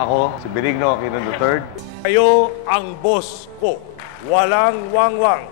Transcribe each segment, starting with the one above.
Ako, si Benigno Aquino III. Kayo ang boss ko. Walang wangwang,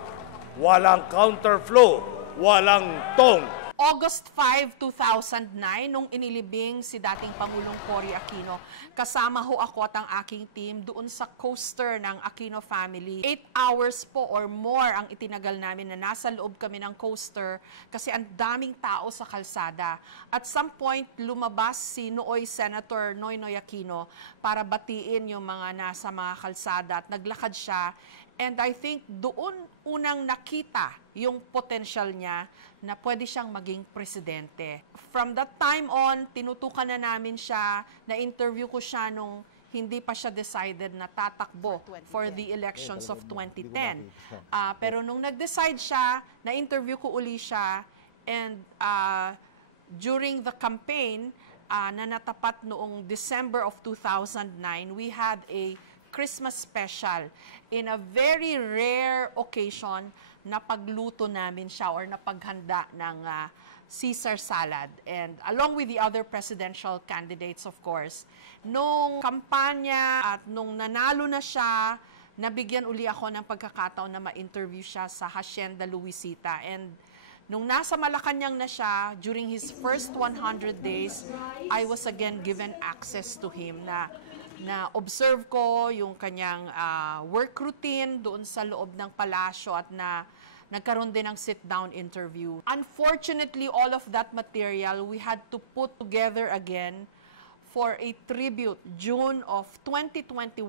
walang counterflow, walang tong. August 5, 2009, nung inilibing si dating Pangulong Cory Aquino, kasama ho ako at ang aking team doon sa coaster ng Aquino family. 8 hours po or more ang itinagal namin na nasa loob kami ng coaster kasi ang daming tao sa kalsada. At some point, lumabas si nooy Senator Noynoy Aquino para batiin yung mga nasa mga kalsada at naglakad siya. And I think doon unang nakita yung potential niya na pwede siyang maging presidente. From that time on, tinutukan na namin siya, na-interview ko siya nung hindi pa siya decided na tatakbo for the elections of 2010. Pero nung nag-decide siya, na-interview ko uli siya, and during the campaign na natapat noong December of 2009, we had a Christmas special in a very rare occasion na pagluto namin siya or na paghanda ng Caesar salad. And along with the other presidential candidates, of course, nung kampanya at nung nanalo na siya, nabigyan uli ako ng pagkakataon na ma-interview siya sa Hacienda Luisita. And nung nasa Malacanang na siya, during his first 100 days, I was again given access to him na observe ko yung kanyang work routine doon sa loob ng palasyo at na nagkaroon din ng sit-down interview. Unfortunately, all of that material we had to put together again for a tribute June of 2021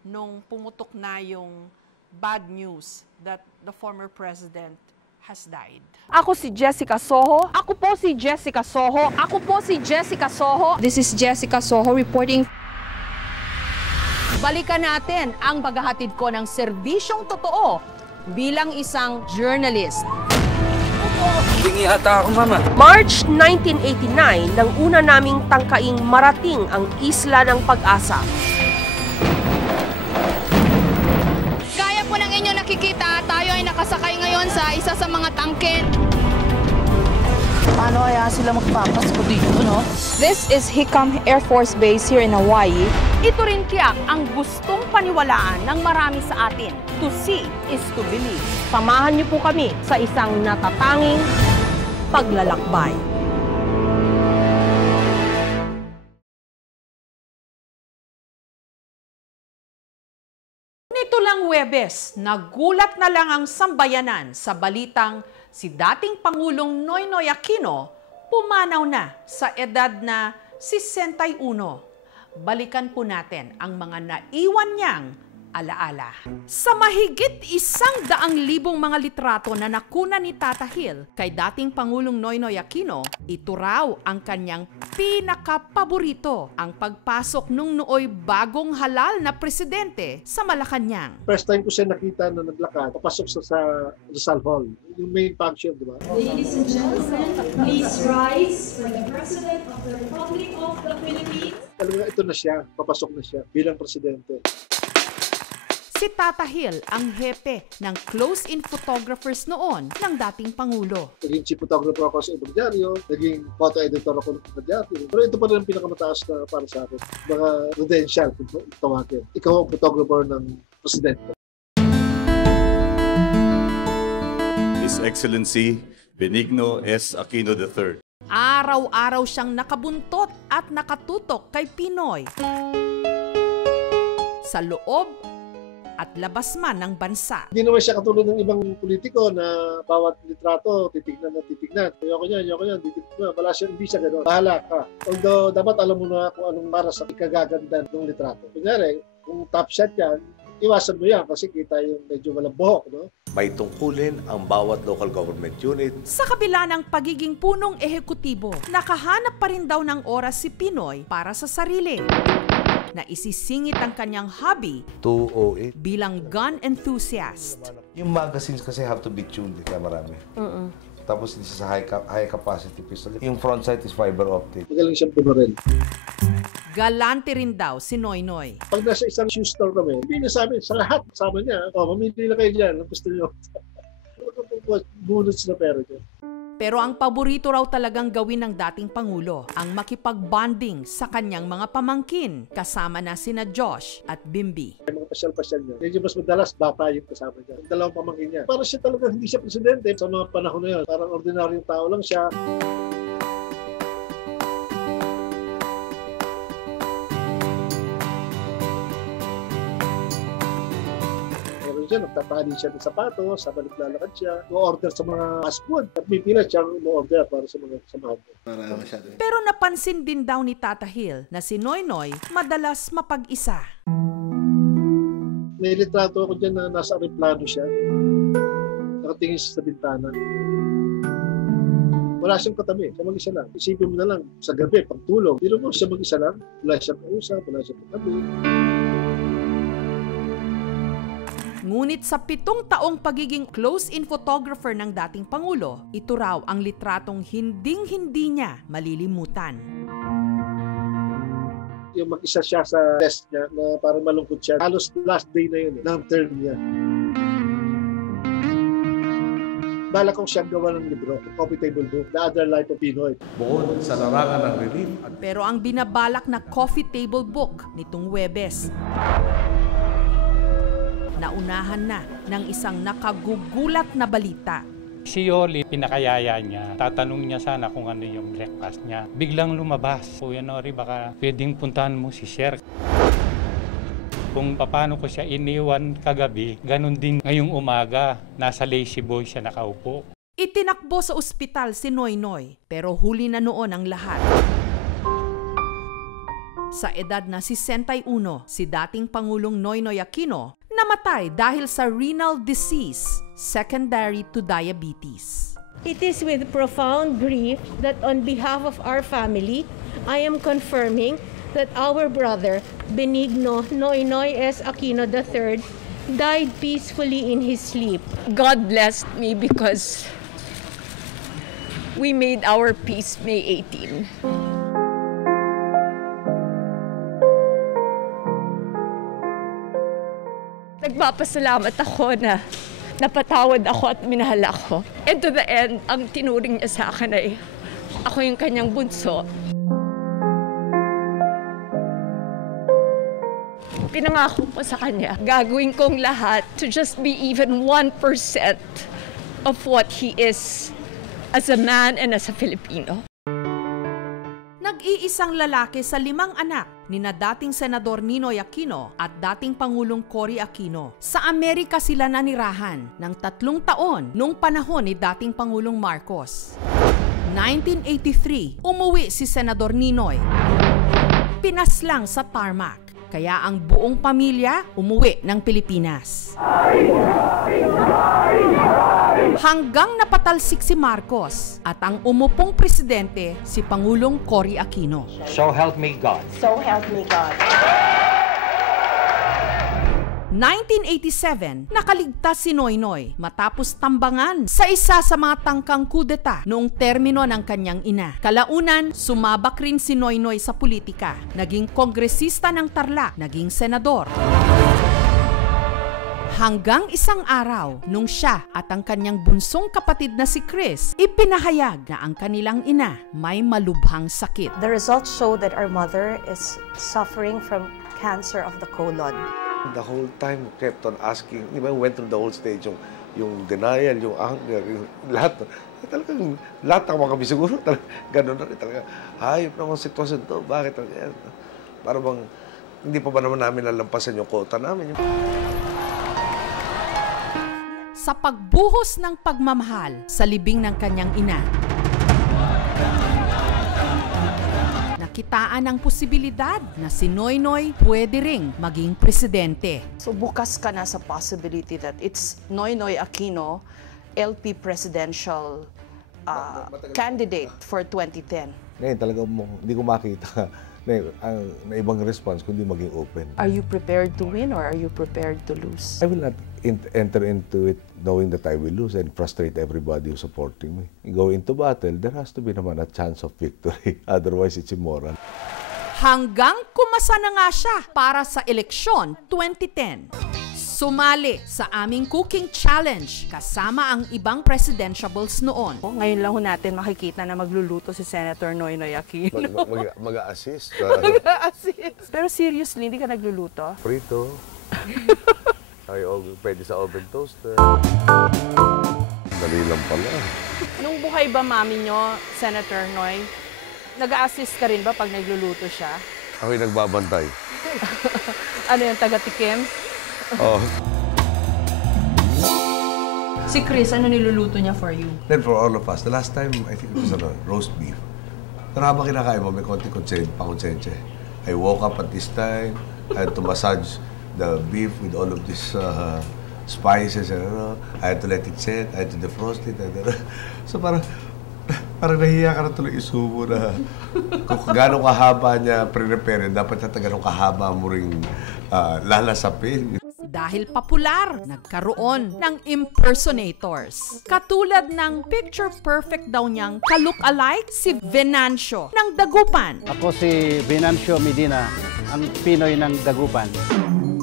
nung pumutok na yung bad news that the former president has died. Ako si Jessica Soho. Ako po si Jessica Soho. Ako po si Jessica Soho. This is Jessica Soho reporting. Balikan natin ang paghahatid ko ng serbisyong totoo bilang isang journalist. Hingi ata ako, Mama. March 1989 nang una naming tangkaing marating ang Isla ng Pag-asa. Gaya po ng inyo nakikita, tayo ay nakasakay ngayon sa isa sa mga tangke. Paano kaya sila magpapasko dito, no? This is Hickam Air Force Base here in Hawaii. Ito rin tiyak ang gustong paniwalaan ng marami sa atin. To see is to believe. Samahan niyo po kami sa isang natatanging paglalakbay. Nito lang Huwebes, nagulat na lang ang sambayanan sa balitang si dating Pangulong Noynoy Aquino pumanaw na sa edad na 61. Balikan po natin ang mga naiwan niyang alaala. Sa mahigit 100,000 mga litrato na nakuna ni Tata Hill kay dating Pangulong Noynoy Aquino, ito raw ang kanyang pinakapaborito, ang pagpasok nung nooy bagong halal na presidente sa Malacanang. First time ko siya nakita na naglakad, papasok sa Rizal Hall. Yung main function, di ba? Ladies and gentlemen, please rise for the President of the Republic of the Philippines. Talaga ito na siya, papasok na siya bilang presidente. Si Tata Hill ang hepe ng close-in photographers noon ng dating Pangulo. Naging chief photographer ako sa ibang dyaryo, naging photo editor ako ng ibang dyaryo. Pero ito pa rin ang pinakamataas na para sa akin. Mga credential, kung tawagin. Ikaw ang photographer ng presidente. His Excellency Benigno S. Aquino III. Araw-araw siyang nakabuntot at nakatutok kay Pinoy. Sa loob at labas man ng bansa. Hindi naman siya katulad ng ibang politiko na bawat litrato titignan na titignan. Ayoko yan, titignan. Wala siya, hindi siya gano'n. Bahala ka. Although dapat alam mo na kung anong para sa ikagaganda ng litrato. Kunyari, kung top shot yan, iwasan mo yan kasi kita yung medyo walang buhok, no? May tungkulin ang bawat local government unit. Sa kabila ng pagiging punong ehekutibo, nakahanap pa rin daw ng oras si Pinoy para sa sarili. Na isisingit ang kanyang hobby 208. bilang gun enthusiast. Yung magazines kasi have to be tuned, kaya marami. Tapos isa sa high capacity pistol. Yung front sight is fiber optic. Magaling siyang pumarel. Galante rin daw si Noynoy. Pag nasa isang shoe store kami, hindi na sabi, sa lahat, sama niya, mamili na kayo dyan, ang gusto niyo. Bunuts na pera dyan. Pero ang paborito raw talagang gawin ng dating Pangulo ang makipag-bonding sa kanyang mga pamangkin kasama na sina Josh at Bimby. May mga pasyal-pasyal niya. Medyo mas madalas bata yung kasama niya. Yung dalawang pamangkin niya. Para siya talaga hindi siya presidente sa mga panahon na yun. Parang ordinaryong tao lang siya. Siya, nagtatali siya ng sapatos, sabay naglalakad siya, no-order sa mga fast food at may pila siyang no-order para sa mga samahan. Pero napansin din daw ni Tata Hill na si Noynoy madalas mapag-isa. May litrato ako dyan na nasa aeroplano siya, nakatingin siya sa bintana. Wala siyang katabi, siya mag-isa lang. Isipin mo na lang, sa gabi, pagtulog, pero mo siya mag-isa lang, wala siyang kausap, wala siyang katabi. Ngunit sa 7 taong pagiging close-in photographer ng dating Pangulo, ito raw ang litratong hinding-hindi niya malilimutan. Yung mag-isa siya sa desk niya na parang malungkot siya. Halos last day na yun ng term niya. Bala kong siyang gawa ng libro, Coffee Table Book, The Other Life of Pinoy. Bukod sa larangan ng relief. Pero ang binabalak na Coffee Table Book nitong Huwebes, naunahan na ng isang nakagugulat na balita. Si Yoli, pinakayaya niya. Tatanong niya sana kung ano yung breakfast niya. Biglang lumabas. Kuya Nori, baka pwedeng puntahan mo si Sir. Kung paano ko siya iniwan kagabi, ganun din ngayong umaga. Nasa Lazy Boy siya nakaupo. Itinakbo sa ospital si Noynoy, pero huli na noon ang lahat. Sa edad na 61, si dating Pangulong Noynoy Aquino namatay dahil sa renal disease secondary to diabetes. It is with profound grief that on behalf of our family, I am confirming that our brother, Benigno Noynoy S. Aquino III, died peacefully in his sleep. God blessed me because we made our peace May 18. Nagpapasalamat ako na napatawad ako at minahal ako. And to the end, ang tinuring niya sa akin ay ako yung kanyang bunso. Pinangako ko sa kanya, gagawin kong lahat to just be even 1% of what he is as a man and as a Filipino. Nag-iisang lalaki sa 5 anak nina dating Senador Ninoy Aquino at dating Pangulong Cory Aquino. Sa Amerika sila nanirahan ng 3 taon noong panahon ni dating Pangulong Marcos. 1983, umuwi si Senador Ninoy. Pinaslang sa tarmac, kaya ang buong pamilya umuwi ng Pilipinas. Hanggang napatalsik si Marcos at ang umupong presidente si Pangulong Cory Aquino. So help me God. So help me God. 1987, nakaligtas si Noynoy matapos tambangan sa isa sa mga tangkang kudeta noong termino ng kanyang ina. Kalaunan, sumabak rin si Noynoy sa politika. Naging kongresista ng Tarlac, naging senador. Hanggang isang araw, nung siya at ang kanyang bunsong kapatid na si Chris, ipinahayag na ang kanilang ina may malubhang sakit. The results show that our mother is suffering from cancer of the colon. The whole time kept on asking, di ba, went through the whole stage, yung denial, yung anger, yung lahat. Talagang lahat ng mga kami siguro, gano'n na rin talaga. Hayop namang sitwasyon to, bakit? Para bang hindi pa ba naman namin nalampasan yung quota namin? Sa pagbuhos ng pagmamahal sa libing ng kanyang ina, nakitaan ang posibilidad na si Noynoy pwede ring maging presidente. So bukas ka na sa possibility that it's Noynoy Aquino, LP presidential candidate for 2010. Ngayon talaga hindi ko makita na ibang response kundi maging open. Are you prepared to win or are you prepared to lose? I will not enter into it knowing that I will lose and frustrate everybody who's supporting me. Go into battle, there has to be naman a chance of victory. Otherwise, it's immoral. Hanggang kumasa na nga siya para sa eleksyon 2010. Sumali sa aming cooking challenge kasama ang ibang presidentiables noon. Ngayon lang ho natin makikita na magluluto si Senator Noynoy Aquino. Mag-a-assist. Mag-a-assist. Pero seriously, hindi ka nagluluto? Prito. Ay, pwede sa oven toaster. Dali lang pala. Nung buhay ba mami nyo, Senator Noy, nag-a-assist ka rin ba pag nagluluto siya? Ako'y nagbabantay. Ano yung taga-tikim? Oo. Si Chris, ano niluluto niya for you? Then for all of us, the last time, I think it was roast beef. Pero habang kinakain mo, may konti pakonsensya. I woke up at this time, I had to massage the beef with all of these spices, and I had to let it set, I had to defrost it, so parang nahihiya ka na tuloy isubo na kung gano'ng kahaba niya pre-prepare, dapat na gano'ng kahaba mo ring lalasapin. Dahil popular, nagkaroon ng impersonators. Katulad ng picture-perfect daw niyang ka-look-alike si Venancio ng Dagupan. Ako si Venancio Medina, ang Pinoy ng Dagupan.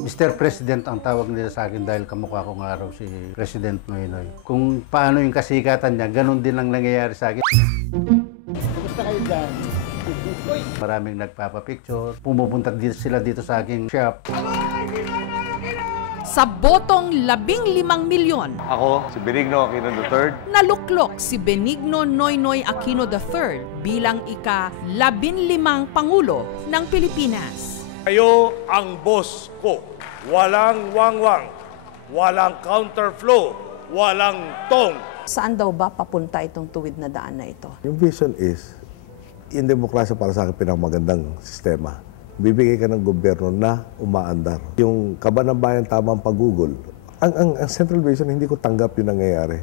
Mr. President ang tawag nila sa akin dahil kamukha ko nga raw si President Noynoy. Kung paano yung kasikatan niya, ganun din ang nangyayari sa akin. Kumusta kayo dyan? Maraming nagpapapicture. Pumupunta sila dito sa aking shop. Sa botong 15 milyon, Ako, si Benigno Aquino III. naluklok si Benigno Noynoy Aquino III bilang ika-15 Pangulo ng Pilipinas. Kayo ang boss ko. Walang wangwang, walang counterflow, walang tong. Saan daw ba papunta itong tuwid na daan na ito? Yung vision is, yung demokrasya para sa akin pinamagandang sistema. Bibigay ka ng gobyerno na umaandar. Yung kaba ng bayan tamang pagugol. Ang central vision, hindi ko tanggap yung nangyayari.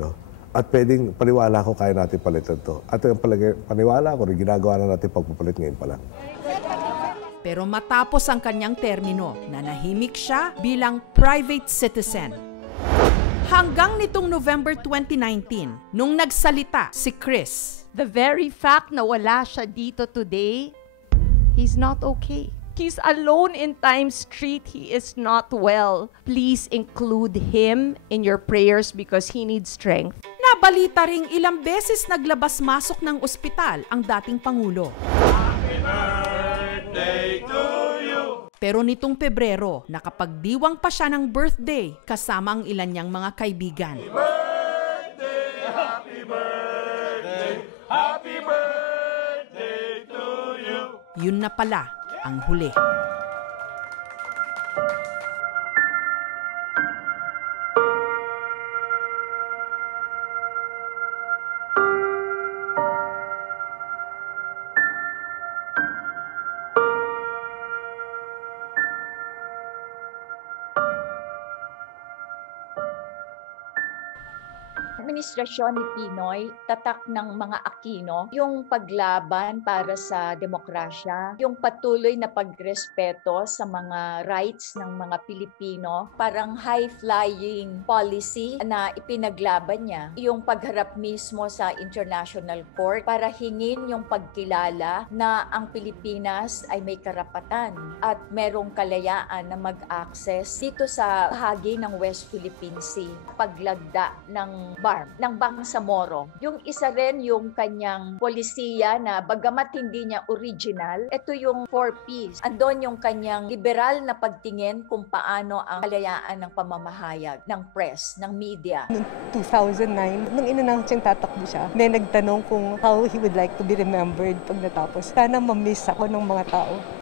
No? At pwedeng paniwala ko kaya natin palitan to. At yung paniwala ko rin, ginagawa na natin pagpapalit ngayon pa lang. Pero matapos ang kanyang termino, nanahimik siya bilang private citizen. Hanggang nitong November 2019, nung nagsalita si Chris. The very fact na wala siya dito today, he's not okay. He's alone in Times Street. He is not well. Please include him in your prayers because he needs strength. Nabalita ring ilang beses naglabas-masok ng ospital ang dating Pangulo. Pero nitong Pebrero, nakapagdiwang pa siya ng birthday kasama ang ilan niyang mga kaibigan. Happy birthday, happy birthday to you. Yun na pala ang huli. Administrasyon ni Pinoy, tatak ng mga Aquino, yung paglaban para sa demokrasya, yung patuloy na pagrespeto sa mga rights ng mga Pilipino, parang high-flying policy na ipinaglaban niya, yung pagharap mismo sa International Court para hingin yung pagkilala na ang Pilipinas ay may karapatan at merong kalayaan na mag-access dito sa bahagi ng West Philippine Sea, paglagda ng ng Bangsamoro. Yung isa rin yung kanyang polisiya na bagamat hindi niya original, ito yung 4Ps. Andon yung kanyang liberal na pagtingin kung paano ang kalayaan ng pamamahayag, ng press, ng media. Noong 2009, nung in-announce yung tatakbo siya, may nagtanong kung how he would like to be remembered pag natapos. Sana ma-miss ako ng mga tao.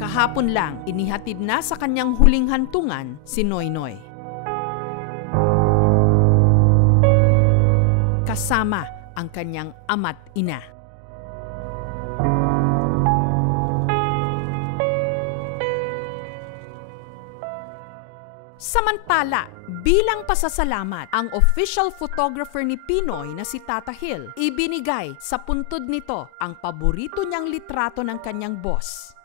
Kahapon lang, inihatid na sa kanyang huling hantungan si Noynoy. Kasama ang kanyang ama't ina. Samantala, Bilang pasasalamat, ang official photographer ni Pinoy na si Tata Hill, ibinigay sa puntod nito ang paborito niyang litrato ng kanyang boss.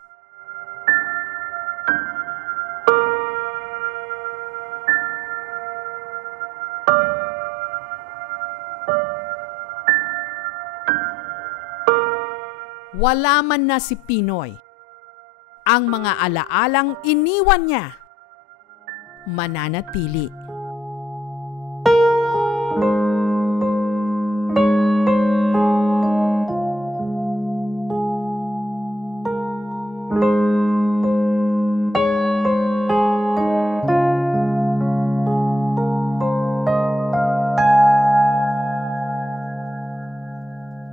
Wala man na si Pinoy. Ang mga alaalang iniwan niya mananatili.